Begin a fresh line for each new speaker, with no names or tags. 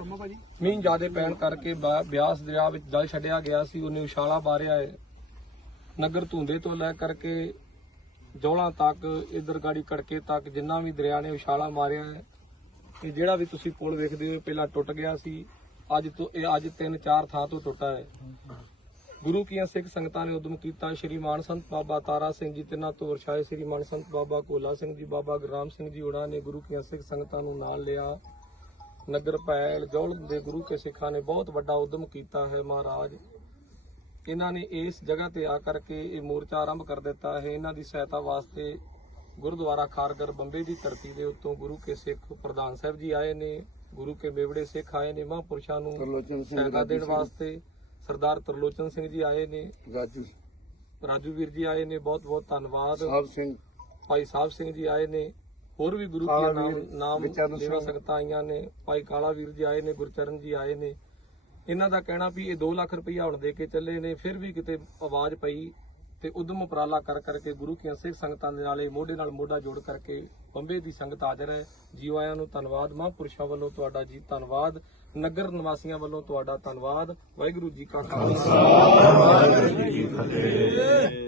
ਕੰਮਾ ਭਾਜੀ?
ਮੀਂਹ ਜ਼ਿਆਦੇ ਪੈਣ ਕਰਕੇ ਬਾ- ਬਿਆਸ ਦਰਿਆ ਵਿੱਚ ਜਲ ਛੱਡਿਆ ਗਿਆ ਸੀ, ਉਹਨੇ ਉਛਾਲਾ ਮਾਰਿਆ ਹੈ। ਨਗਰ ਧੁੰਦੇ ਤੋਂ ਲੈ ਕਰਕੇ ਜੌਲਾਂ ਤੱਕ, ਇਧਰ ਗਾੜੀ ਕੜਕੇ ਤੱਕ ਜਿੰਨਾ ਵੀ ਦਰਿਆ ਨੇ ਉਛਾਲਾ ਮਾਰਿਆ ਹੈ। ਇਹ ਜਿਹੜਾ ਵੀ ਤੁਸੀਂ ਪੁਲ ਵੇਖਦੇ ਹੋ ਪਹਿਲਾਂ ਟੁੱਟ ਗਿਆ ਸੀ, ਅੱਜ ਤੋਂ ਇਹ ਅੱਜ ਤਿੰਨ ਚਾਰ ਥਾਂ ਤੋਂ ਟੁੱਟਾ ਹੈ। ਗੁਰੂ ਕੀਆਂ ਸਿੱਖ ਸੰਗਤਾਂ ਨੇ ਉਦਮ ਕੀਤਾ ਸ਼੍ਰੀ ਮਾਨ ਸੰਤ ਬਾਬਾ ਤਾਰਾ ਸਿੰਘ ਜੀ, ਤਿੰਨਾਂ ਤੋਂ ਵਰਸ਼ਾਏ ਸ਼੍ਰੀ ਮਾਨ ਸੰਤ ਬਾਬਾ ਕੋਲਾ ਸਿੰਘ ਜੀ, ਬਾਬਾ ਗੁਰਰਾਮ ਸਿੰਘ ਜੀ, ਉਹਨਾਂ ਨੇ ਗੁਰੂ ਕੀਆਂ ਸਿੱਖ ਸੰਗਤਾਂ ਨੂੰ ਨਾਲ ਲਿਆ। ਨਗਰ ਪੈਲ ਜੌਲ ਦੇ ਗੁਰੂ ਕੇ ਸਿੱਖਾਂ ਨੇ ਬਹੁਤ ਵੱਡਾ ਉਦਮ ਕੀਤਾ ਹੈ ਮਹਾਰਾਜ। ਇਹਨਾਂ ਨੇ ਇਸ ਜਗ੍ਹਾ ਤੇ ਆ ਕਰਕੇ ਇਹ ਮੋਰਚਾ ਆਰੰਭ ਕਰ ਦਿੱਤਾ ਹੈ। ਇਹਨਾਂ ਦੀ ਸਹਾਇਤਾ ਵਾਸਤੇ ਗੁਰਦੁਆਰਾ ਖਾਰਗਰ ਬੰਬੇ ਦੀ ਧਰਤੀ ਦੇ ਉੱਤੋਂ ਗੁਰੂ ਕੇ ਸਿੱਖ ਪ੍ਰਧਾਨ ਸਾਹਿਬ ਜੀ ਆਏ ਨੇ ਗੁਰੂ ਕੇ ਮੇਵੜੇ ਸਿੱਖ ਆਏ ਨੇ ਮਹਾਂਪੁਰਸ਼ਾਂ ਨੂੰ
ਤਰਲੋਚਨ ਸਿੰਘ
ਸਹਾਇਤਾ ਦੇਣ। ਵਾਸਤੇ ਸਰਦਾਰ ਤਰਲੋਚਨ ਸਿੰਘ ਜੀ ਆਏ ਨੇ।
ਰਾਜੂ
ਰਾਜੂ ਵੀਰ ਜੀ ਆਏ ਨੇ ਬਹੁਤ ਬਹੁਤ ਧੰਨਵਾਦ।
ਸਾਹਿਬ ਸਿੰਘ।
ਭਾਈ ਸਾਹਿਬ ਸਿੰਘ ਜੀ ਆਏ ਨੇ। ਹੋਰ ਵੀ ਗੁਰੂ ਕੀ ਨਾਮ ਨਾਮ
ਸਿੰਘ।
ਸੰਗਤਾਂ ਆਈਆਂ ਨੇ ਭਾਈ ਕਾਲਾ ਵੀਰ ਜੀ ਆਏ ਨੇ ਗੁਰਚਰਨ ਜੀ ਆਏ ਨੇ। ਇਹਨਾਂ ਦਾ ਕਹਿਣਾ ਵੀ ਇਹ 2 ਲੱਖ ਰੁਪਈਆ ਹੁਣ ਦੇ ਕੇ ਚੱਲੇ ਨੇ ਫਿਰ ਵੀ ਕਿਤੇ ਆਵਾਜ਼ ਪਈ ਤੇ ਉਦਮ ਉਪਰਾਲਾ ਕਰ ਕਰਕੇ ਗੁਰੂ ਕੀਆਂ ਸਿੱਖ ਸੰਗਤਾਂ ਦੇ ਨਾਲ ਇਹ ਮੋਢੇ ਨਾਲ ਮੋਢਾ ਜੋੜ ਕਰਕੇ ਬੰਬੇ ਦੀ ਸੰਗਤ ਹਾਜ਼ਰ ਹੈ। ਜੀਓ ਆਇਆਂ ਨੂੰ ਧੰਨਵਾਦ ਮਹਾਂਪੁਰਸ਼ਾਂ ਵੱਲੋਂ ਤੁਹਾਡਾ ਜੀ ਧੰਨਵਾਦ ਨਗਰ ਨਿਵਾਸੀਆਂ ਵੱਲੋਂ ਤੁਹਾਡਾ ਧੰਨਵਾਦ ਵਾਹਿਗੁਰੂ ਜੀ ਕਾ ਖਾਲਸਾ। ਵਾਹਿਗੁਰੂ ਜੀ ਕੀ ਫਤਿਹ।